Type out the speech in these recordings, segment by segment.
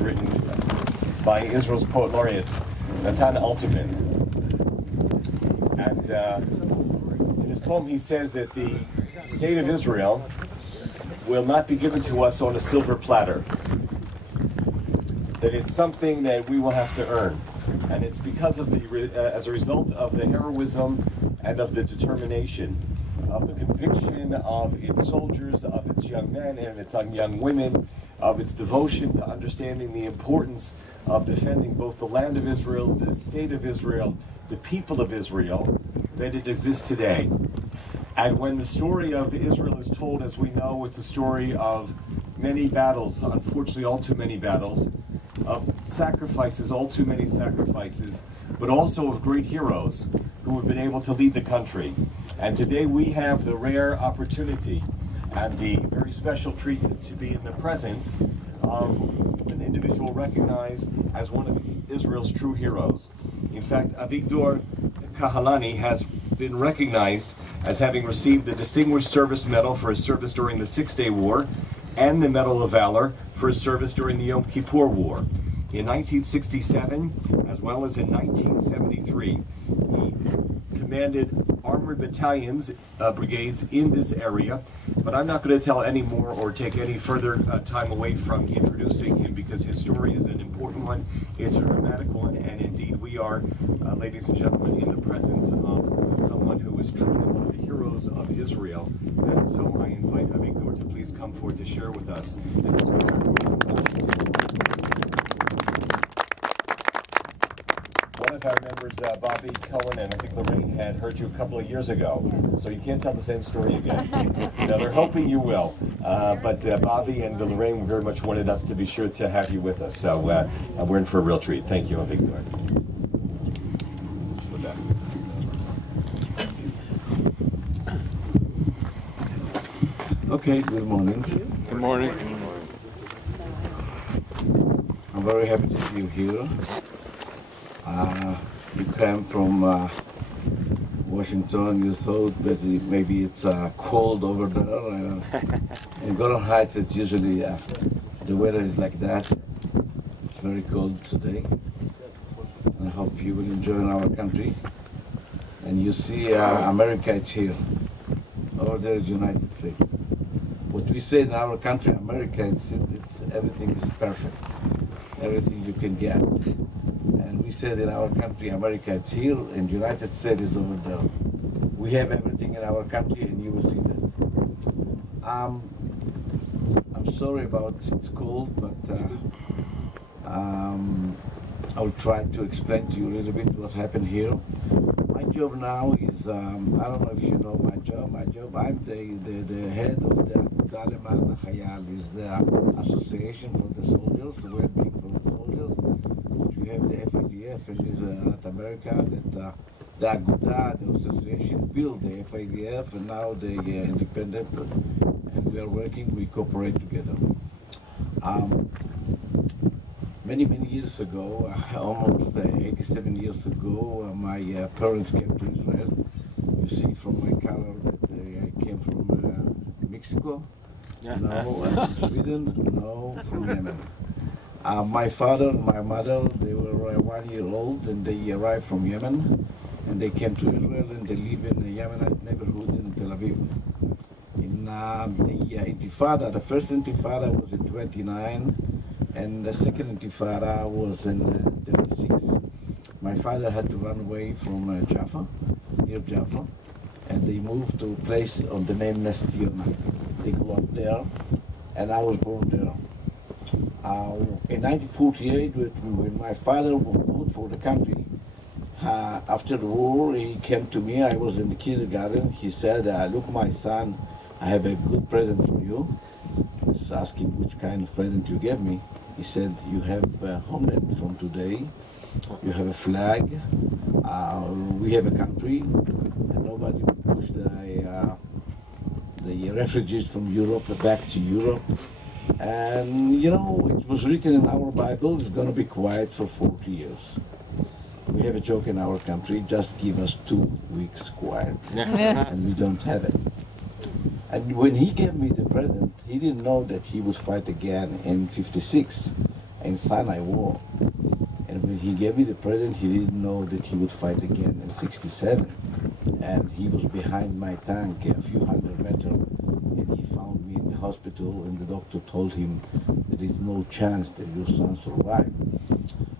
written by Israel's poet laureate, Natan Alterman. And in his poem he says that the state of Israel will not be given to us on a silver platter. That it's something that we will have to earn. And it's because of as a result of the heroism and of the determination, of the conviction of its soldiers, of its young men and its young women, of its devotion to understanding the importance of defending both the land of Israel, the state of Israel, the people of Israel, that it exists today. And when the story of Israel is told, as we know, it's a story of many battles, unfortunately all too many battles, of sacrifices, all too many sacrifices, but also of great heroes who have been able to lead the country. And today we have the rare opportunity and the very special treatment to be in the presence of an individual recognized as one of Israel's true heroes. In fact, Avigdor Kahalani has been recognized as having received the Distinguished Service Medal for his service during the Six-Day War and the Medal of Valor for his service during the Yom Kippur War. In 1967, as well as in 1973, he commanded armored battalions, brigades in this area, but I'm not going to tell any more or take any further time away from introducing him because his story is an important one, it's a dramatic one, and indeed we are, ladies and gentlemen, in the presence of someone who is truly one of the heroes of Israel. And so I invite Avigdor to please come forward to share with us. And so one of our members, Bobby Cohen, and I think Lorraine had heard you a couple of years ago, so you can't tell the same story again. Now they're hoping you will, but Bobby and Lorraine very much wanted us to be sure to have you with us, so we're in for a real treat. Thank you, Avigdor. Okay, good morning. Good morning. I'm very happy to see you here. You came from Washington. You thought that maybe it's cold over there. In Golan Heights, it's usually the weather is like that. It's very cold today. And I hope you will enjoy our country. And you see America, it's here. Over there is United States. What we say in our country, America, it's everything is perfect. Everything you can get. And we said in our country, America, it's here, and United States is over there. We have everything in our country, and you will see that. I'm sorry about it's cold, but I will try to explain to you a little bit what happened here. My job now is, I don't know if you know my job. I'm the head of the Aguda Leman Chayal, is the association for the soldiers, the well-being for the soldiers. We have the FIDF, and is at America, that the Aguda, the association, built the FIDF, and now they are independent, and we are working, we cooperate together. Many years ago, almost 87 years ago, my parents came to Israel. You see from my color that I came from Mexico, no, Sweden, no, from Yemen. My father and my mother, they were 1 year old, and they arrived from Yemen, and they came to Israel, and they live in a Yemenite neighborhood in Tel Aviv. In the Intifada, the first Intifada was in 29, and the second Intifada was in 36. My father had to run away from Jaffa, near Jaffa, and they moved to a place on the name Nes Tziyona. They grew up there, and I was born there. In 1948, when my father fought for the country, after the war, he came to me. I was in the kindergarten. He said, look, my son, I have a good present for you. I was asking which kind of present you gave me. He said, you have a homeland from today. You have a flag. We have a country. And nobody will push the refugees from Europe back to Europe. And, you know, it was written in our Bible, it's going to be quiet for 40 years. We have a joke in our country, just give us 2 weeks quiet. And we don't have it. And when he gave me the present, he didn't know that he would fight again in 56. in Sinai War. And when he gave me the present, he didn't know that he would fight again in '67. And he was behind my tank a few hundred meters, and he found me in the hospital, and the doctor told him there is no chance that your son survived.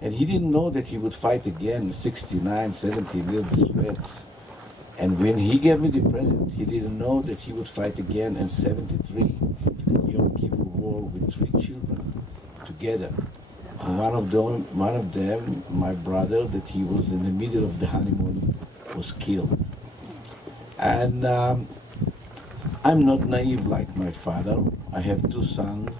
And he didn't know that he would fight again in '69, '70 near the Suez. And when he gave me the present, he didn't know that he would fight again in '73, the Yom Kippur War with 3 children together. And one of them, my brother, that he was in the middle of the honeymoon, was killed. And I'm not naive like my father. I have 2 sons,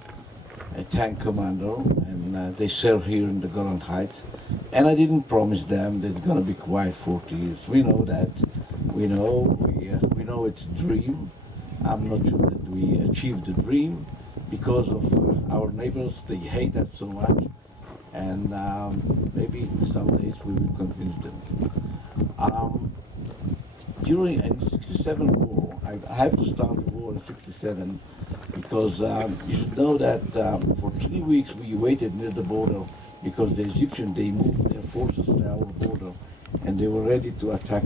a tank commander, and they serve here in the Golan Heights. And I didn't promise them that they're going to be quiet 40 years. We know that. We know it's a dream. I'm not sure that we achieved the dream because of our neighbors. They hate that so much. And maybe some days we will convince them. During the '67 war, I have to start the war in '67 because you should know that for 3 weeks we waited near the border because the Egyptians, they moved their forces to our border and they were ready to attack